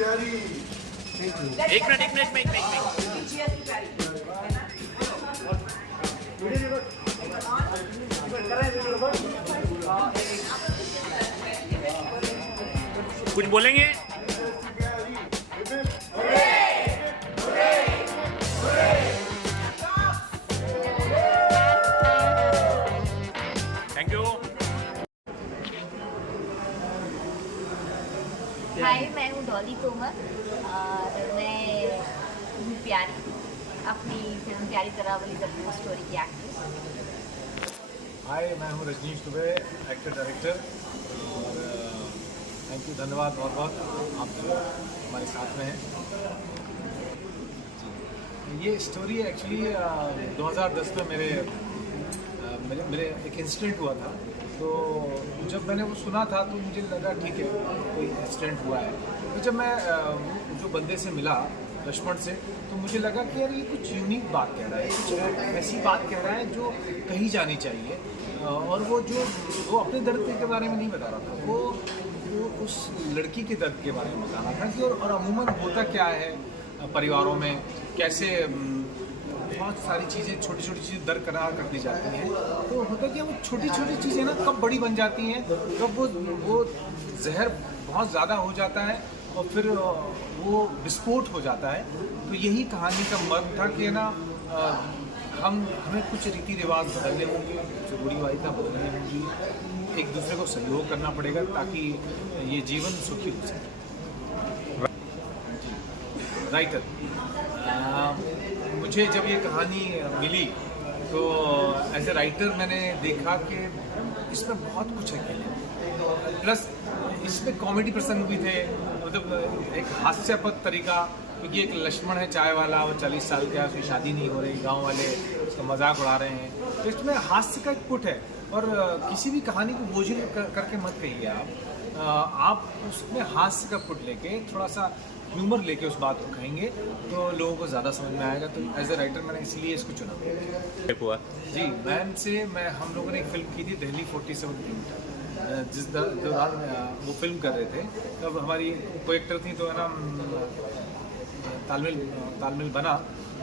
एक मिनट एक मिनट एक मिनट कुछ बोलेंगे? Thank you. हाय, मैं हूँ डॉली तोमर और मैं हूँ प्यारी, अपनी फिल्म प्यारी तरावली द ट्रू स्टोरी की एक्ट्रेस। हाय, मैं हूँ रजनीश दुबे, एक्टर डायरेक्टर। और थैंक यू, धन्यवाद बहुत बहुत, आप हमारे साथ में हैं। ये स्टोरी एक्चुअली 2010 में मेरे एक इंसिडेंट हुआ था। तो जब मैंने वो सुना था तो मुझे लगा ठीक है, कोई इंसिडेंट हुआ है। तो जब मैं जो बंदे से मिला, लक्ष्मण से, तो मुझे लगा कि यार ये कुछ यूनिक बात कह रहा है, कुछ ऐसी बात कह रहा है जो कही जानी चाहिए। और वो अपने दर्द के बारे में नहीं बता रहा था, वो उस लड़की के दर्द के बारे में बता रहा था कि और अमूमन होता क्या है परिवारों में, कैसे बहुत सारी चीज़ें, छोटी छोटी चीज़ें दरकिनार कर दी जाती हैं। तो होता क्या, वो छोटी छोटी चीज़ें ना कब बड़ी बन जाती हैं, कब वो जहर बहुत ज़्यादा हो जाता है और फिर वो विस्फोट हो जाता है। तो यही कहानी का मर्म था कि ना हमें कुछ रीति रिवाज बदलने होंगे, जो रूढ़िवादिता बदलनी होंगी, एक दूसरे को सहयोग करना पड़ेगा ताकि ये जीवन सुखी हो सके। राइटर, मुझे जब ये कहानी मिली तो एज ए राइटर मैंने देखा कि इसमें बहुत कुछ है खेलने, प्लस इसमें कॉमेडी प्रसंग भी थे, मतलब एक हास्यास्पद तरीका, क्योंकि एक लक्ष्मण है चाय वाला, वो 40 साल का है, उसकी शादी नहीं हो रही, गांव वाले उसका मजाक उड़ा रहे हैं। तो इसमें हास्य का एक पुट है। और किसी भी कहानी को बोझिल करके मत कहिए आप उसमें हास्य का पुट लेके, थोड़ा सा ह्यूमर लेके उस बात को कहेंगे तो लोगों को ज़्यादा समझ में आएगा। तो एज ए राइटर मैंने इसलिए इसको चुना हुआ जी। हम लोगों ने एक फिल्म की थी, दिल्ली 47 किलोमीटर, जिस दौरान वो फिल्म कर रहे थे, तब हमारी को एक्टर थी, तो है ना तालमेल बना।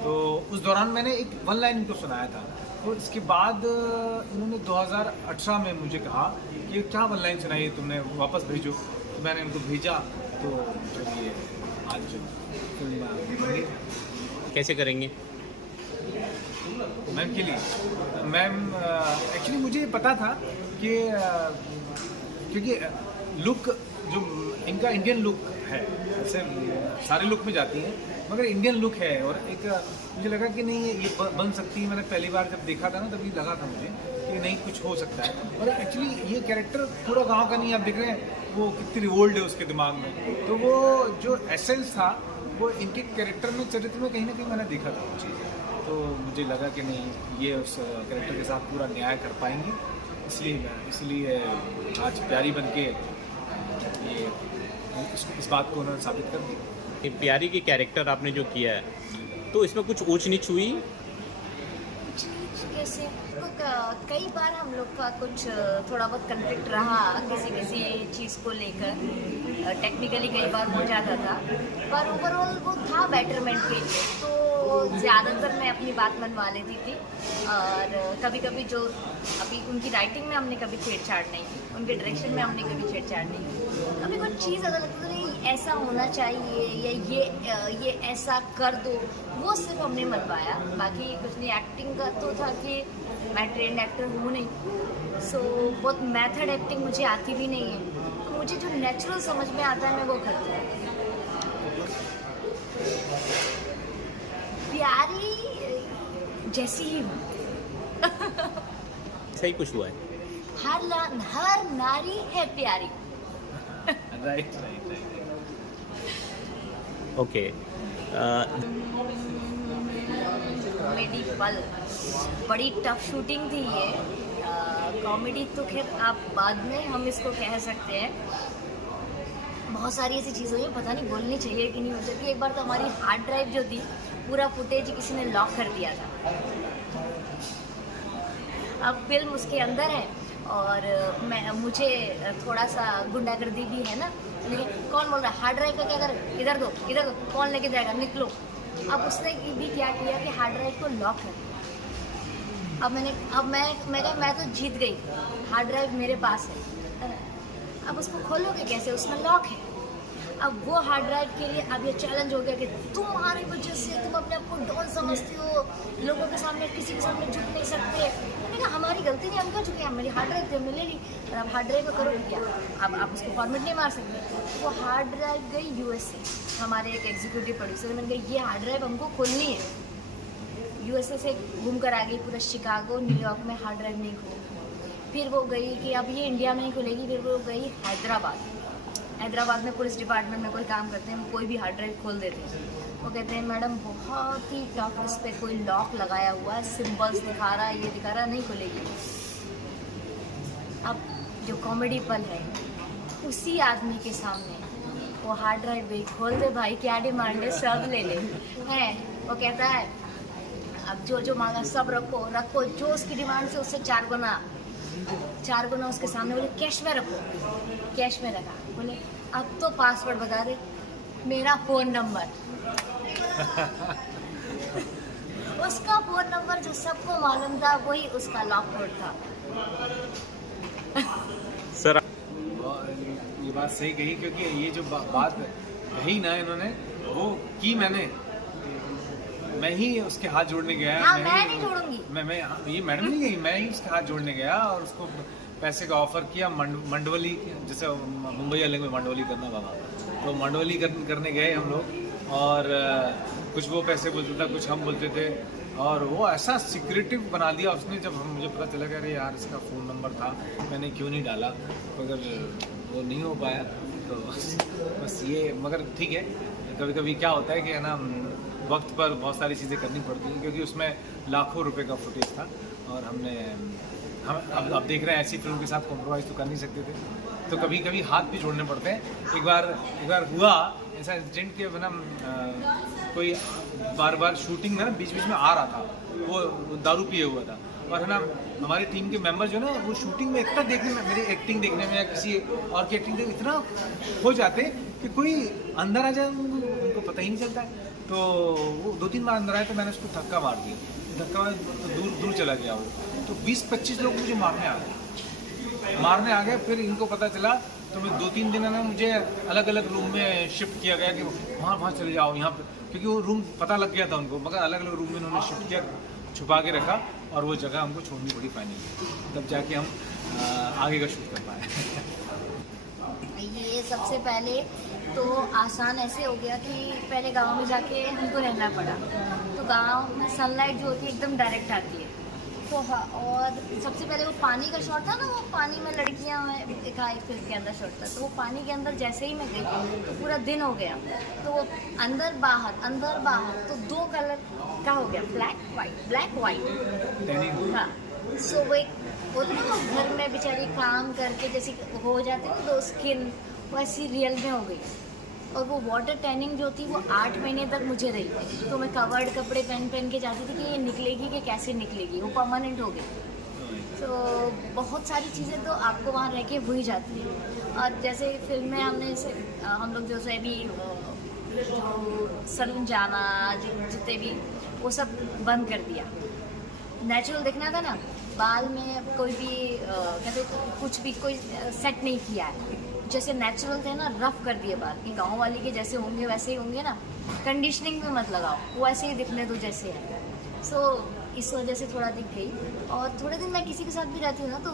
तो उस दौरान मैंने एक वन लाइन इनको सुनाया था। तो इसके बाद इन्होंने 2018 में मुझे कहा कि क्या वन लाइन सुनाई तुमने, वापस भेजो। तो मैंने उनको भेजा। तो चलिए आज जो फिल्म बनी। कैसे करेंगे मैम के लिए? मैम एक्चुअली मुझे पता था कि क्योंकि लुक जो इनका इंडियन लुक है, जैसे सारे लुक में जाती हैं मगर इंडियन लुक है, और एक मुझे लगा कि नहीं ये बन सकती है। मैंने पहली बार जब देखा था ना, तभी लगा था मुझे कि नहीं कुछ हो सकता है। और एक्चुअली ये कैरेक्टर पूरा गांव का नहीं, आप देख रहे हैं वो कितनी रिवोल्ट है उसके दिमाग में। तो वो जो एसेंस था वो इनके कैरेक्टर में, चरित्र में कहीं ना कहीं मैंने देखा था वो चीज़। तो मुझे लगा कि नहीं ये उस कैरेक्टर के साथ पूरा न्याय कर पाएंगे, इसलिए आज प्यारी बन के ये इस बात को उन्होंने साबित कर दिया। प्यारी की कैरेक्टर आपने जो किया है, तो इसमें कुछ ऊंच नीच हुई? कैसे कई बार हम लोग का कुछ थोड़ा बहुत कन्फ्लिक्ट रहा किसी चीज़ को लेकर, टेक्निकली कई बार हो जाता था, पर ओवरऑल वो था बेटरमेंट के लिए। तो ज़्यादातर मैं अपनी बात मनवा लेती थी, और कभी कभी जो अभी उनकी राइटिंग में हमने कभी छेड़छाड़ नहीं की, उनके डायरेक्शन में हमने कभी छेड़छाड़ नहीं की। कभी कुछ चीज़ अगर लगता था ऐसा होना चाहिए या ये ऐसा कर दो, वो सिर्फ हमने मनवाया, बाकी कुछ नहीं। एक्टिंग का तो था कि मैं ट्रेंड एक्टर हूँ नहीं, सो बहुत मेथड एक्टिंग मुझे आती भी नहीं है। तो मुझे जो नेचुरल समझ में आता है मैं वो करती हूँ। प्यारी जैसी ही हूँ। सही कुछ हुआ है? हर नारी है प्यारी। राइट। ओके। कॉमेडी पल, बड़ी टफ शूटिंग थी ये। कॉमेडी तो खैर आप बाद में हम इसको कह सकते हैं। बहुत सारी ऐसी चीज़ें हुई, पता नहीं बोलनी चाहिए कि नहीं हो सकती। एक बार तो हमारी हार्ड ड्राइव जो थी, पूरा फुटेज किसी ने लॉक कर दिया था। अब फिल्म उसके अंदर है और मुझे थोड़ा सा गुंडागर्दी भी है ना, लेकिन कौन बोल रहा है हार्ड ड्राइव का क्या कर, इधर दो कौन लेके जाएगा, निकलो। अब उसने भी क्या किया कि हार्ड ड्राइव को लॉक कर दिया। मैं तो जीत गई, हार्ड ड्राइव मेरे पास है। अब उसको खोलोगे कैसे, उसमें लॉक है। अब वो हार्ड ड्राइव के लिए अब ये चैलेंज हो गया कि तुम्हारी वजह से तुम अपने आप को डॉन समझती हो, लोगों के सामने किसी के सामने झुक नहीं सकते। मैंने कहा हमारी गलती नहीं, हम क्यों झुके, मेरी हार्ड ड्राइव थी हमने ले ली, और अब हार्ड ड्राइव को करोगे क्या, अब आप उसको फॉर्मेट नहीं मार सकते। वो हार्ड ड्राइव गई USA, हमारे एक एग्जीक्यूटिव प्रोड्यूसर ने कहा ये हार्ड ड्राइव हमको खोलनी है। USA से घूम कर आ गई, पूरा शिकागो न्यूयॉर्क में हार्ड ड्राइव नहीं खुली। फिर वो गई कि अब ये इंडिया में नहीं खुलेगी, फिर वो गई हैदराबाद में पुलिस डिपार्टमेंट में कोई काम करते हैं, कोई भी हार्ड ड्राइव खोल देते हैं। वो कहते हैं मैडम बहुत ही टफ, उस पर कोई लॉक लगाया हुआ है, सिंबल्स दिखा रहा है, ये दिखा रहा है, नहीं खुलेगी। अब जो कॉमेडी पल है उसी आदमी के सामने वो हार्ड ड्राइव गई, खोल दे भाई, क्या डिमांड है, सब ले ले है। वो कहता है अब जो मांगा सब रखो, जो उसकी डिमांड से उससे 4 गुना उसके सामने। बोले कैश में रखो, कैश में रखा। बोले अब तो पासवर्ड बता दे, मेरा फ़ोन नंबर उसका फ़ोन नंबर जो सबको मालूम था, वही उसका लॉक कोड था। सर ये बात सही कही, क्योंकि ये जो बात कही ना इन्होंने, वो की मैं ही उसके हाथ जोड़ने गया। हाँ, मैं नहीं जोड़ूंगी। मैं ये मैडम नहीं गई, मैं ही उसके हाथ जोड़ने गया और उसको पैसे का ऑफर किया। मंडवली, जैसे मुंबई वाले में मंडवली करना बाबा, तो मंडवली करने गए हम लोग, और कुछ वो पैसे बोलते था, कुछ हम बोलते थे, और वो ऐसा सिक्रेटिव बना दिया उसने। जब मुझे पता चला कि अरे यार इसका फ़ोन नंबर था, मैंने क्यों नहीं डाला, अगर वो नहीं हो पाया तो बस ये। मगर ठीक है, कभी कभी क्या होता है कि है ना, वक्त पर बहुत सारी चीज़ें करनी पड़ती हैं, क्योंकि उसमें लाखों रुपए का फुटेज था, और हम अब देख रहे हैं ऐसी फिल्म के साथ कॉम्प्रोमाइज़ तो कर नहीं सकते थे, तो कभी कभी हाथ भी जोड़ने पड़ते हैं। एक बार हुआ ऐसा इंसिडेंट के बिना कोई बार शूटिंग में ना बीच में आ रहा था, वो दारू पिए हुआ था, और है ना हमारी टीम के मेंबर जो ना, वो शूटिंग में इतना देखने में, मेरी एक्टिंग देखने में या किसी और की एक्टिंग देखने इतना हो जाते कि कोई अंदर आ जाए उनको पता ही नहीं चलता है। तो वो 2-3 बार अंदर आए, तो मैंने उसको धक्का मार दिया, तो दूर चला गया वो। तो 20-25 लोग मुझे मारने आ गए। फिर इनको पता चला, तो मैं 2-3 दिन में मुझे अलग अलग रूम में शिफ्ट किया गया कि वहाँ चले जाओ, यहाँ पे, क्योंकि वो रूम पता लग गया था उनको, मगर अलग अलग रूम में उन्होंने शिफ्ट किया, छुपा के रखा, और वो जगह हमको छोड़नी पड़ी फाइनली, तब जाके हम आगे का शूट कर पाए। ये सबसे पहले तो आसान ऐसे हो गया कि पहले गांव में जाके हमको रहना पड़ा, तो गांव में सनलाइट जो होती है एकदम डायरेक्ट आती है, तो हाँ। और सबसे पहले वो पानी का शॉट था ना, वो पानी में लड़कियां एक फिल्म के अंदर शॉट था, तो वो पानी के अंदर जैसे ही मैं गई तो पूरा दिन हो गया, तो वो अंदर बाहर तो 2 कलर का हो गया, ब्लैक वाइट। हाँ, सो वो एक होता ना, वो घर में बेचारी काम करके जैसे हो जाती है तो स्किन वैसी रियल में हो गई। और वो वाटर टैनिंग जो थी वो 8 महीने तक मुझे रही, तो मैं कवर्ड कपड़े पहन के जाती थी कि ये निकलेगी कि कैसे निकलेगी, वो परमानेंट हो गई। तो बहुत सारी चीज़ें तो आपको वहाँ रह के हो ही जाती है। और जैसे फिल्म में हम लोग जो से अभी जो सलून जाना, जितने भी वो सब बंद कर दिया। नेचुरल दिखना था ना, बाल में कोई भी कहते कुछ भी कोई सेट नहीं किया है, जैसे नेचुरल थे ना, रफ कर दिए बाल कि गांव वाली के जैसे होंगे वैसे ही होंगे ना, कंडीशनिंग में मत लगाओ, वो ऐसे ही दिखने दो जैसे है। सो इस वजह से थोड़ा दिख गई। और थोड़े दिन मैं किसी के साथ भी रहती हूँ ना, तो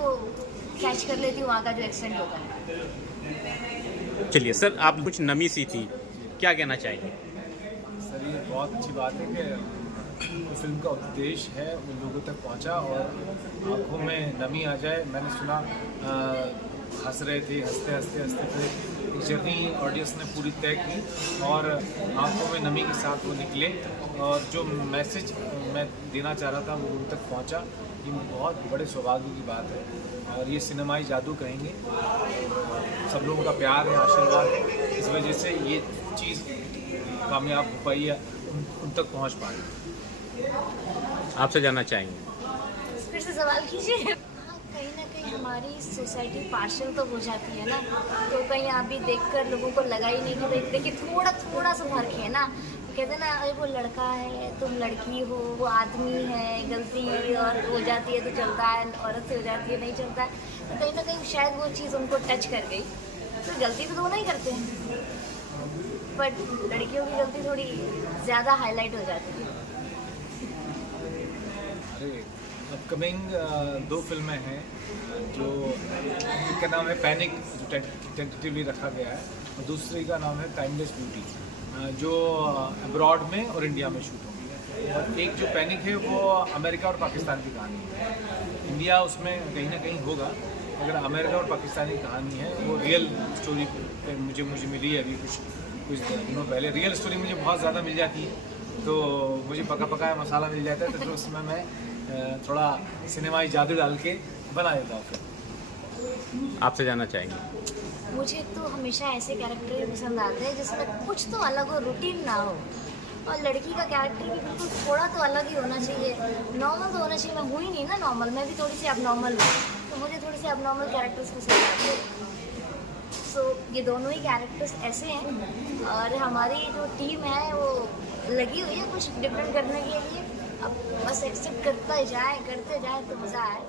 कैच कर लेती हूँ वहाँ का जो एक्सेंट होता है। चलिए सर, आप कुछ नमी सी थी, क्या कहना चाहेंगे? सर ये बहुत अच्छी बात है कि फिल्म का उद्देश्य है उन लोगों तक पहुंचा और आँखों में नमी आ जाए। मैंने सुना हंस रहे थे, हंसते थे, एक जर्नी ऑडियंस ने पूरी तय की और आँखों में नमी के साथ वो निकले और जो मैसेज मैं देना चाह रहा था वो उन तक पहुंचा। ये बहुत बड़े सौभाग्य की बात है और ये सिनेमाई जादू कहेंगे। सब लोगों का प्यार है, आशीर्वाद है, इस वजह से ये चीज़ कामयाब हो पाई है, उन तक पहुंच पाई। आपसे जानना चाहेंगे? फिर से सवाल कीजिए। कहीं ना कहीं हमारी सोसाइटी पार्शल तो हो जाती है ना, तो कहीं आप भी देखकर लोगों को लगा ही नहीं कि देखिए थोड़ा थोड़ा सा फर्क है ना। कहते हैं ना, अरे वो लड़का है, तुम लड़की हो, वो आदमी है, गलती और हो जाती है तो चलता है, औरत से हो जाती है नहीं चलता है। तो कहीं ना कहीं शायद वो चीज़ उनको टच कर गई। तो गलती तो दोनों ही करते हैं, बट लड़कियों की गलती थोड़ी ज़्यादा हाईलाइट हो जाती है। अरे अपकमिंग 2 फिल्में हैं जो एक का नाम है पैनिक, जो टेंटेटिवली रखा गया है, और दूसरी का नाम है टाइमलेस ब्यूटी, जो अब्रॉड में और इंडिया में शूट होगी। और एक जो पैनिक है वो अमेरिका और पाकिस्तान की कहानी है। इंडिया उसमें कहीं ना कहीं होगा, अगर अमेरिका और पाकिस्तान की कहानी है, वो रियल स्टोरी पे मुझे मिली है अभी कुछ दिनों पहले। रियल स्टोरी मुझे बहुत ज़्यादा मिल जाती है, तो मुझे पकाया मसाला मिल जाता है, तो फिर उसमें मैं थोड़ा सिनेमाई जादू डाल के बना देता हूँ फिर। आपसे जानना चाहेंगे। मुझे तो हमेशा ऐसे कैरेक्टर ही पसंद आते हैं जिसमें कुछ तो अलग हो, रूटीन ना हो। और लड़की का कैरेक्टर भी बिल्कुल थोड़ा तो अलग ही होना चाहिए, नॉर्मल तो होना चाहिए। मैं हुई नहीं ना नॉर्मल, मैं भी थोड़ी सी अबनॉर्मल हूँ, तो मुझे थोड़ी सी अबनॉर्मल कैरेक्टर्स पसंद आते हैं। सो ये दोनों ही कैरेक्टर्स ऐसे हैं, और हमारी जो टीम है वो लगी हुई है कुछ डिफरेंट करने के लिए। अब बस एक्सेप्ट करते जाए तो मज़ा आए।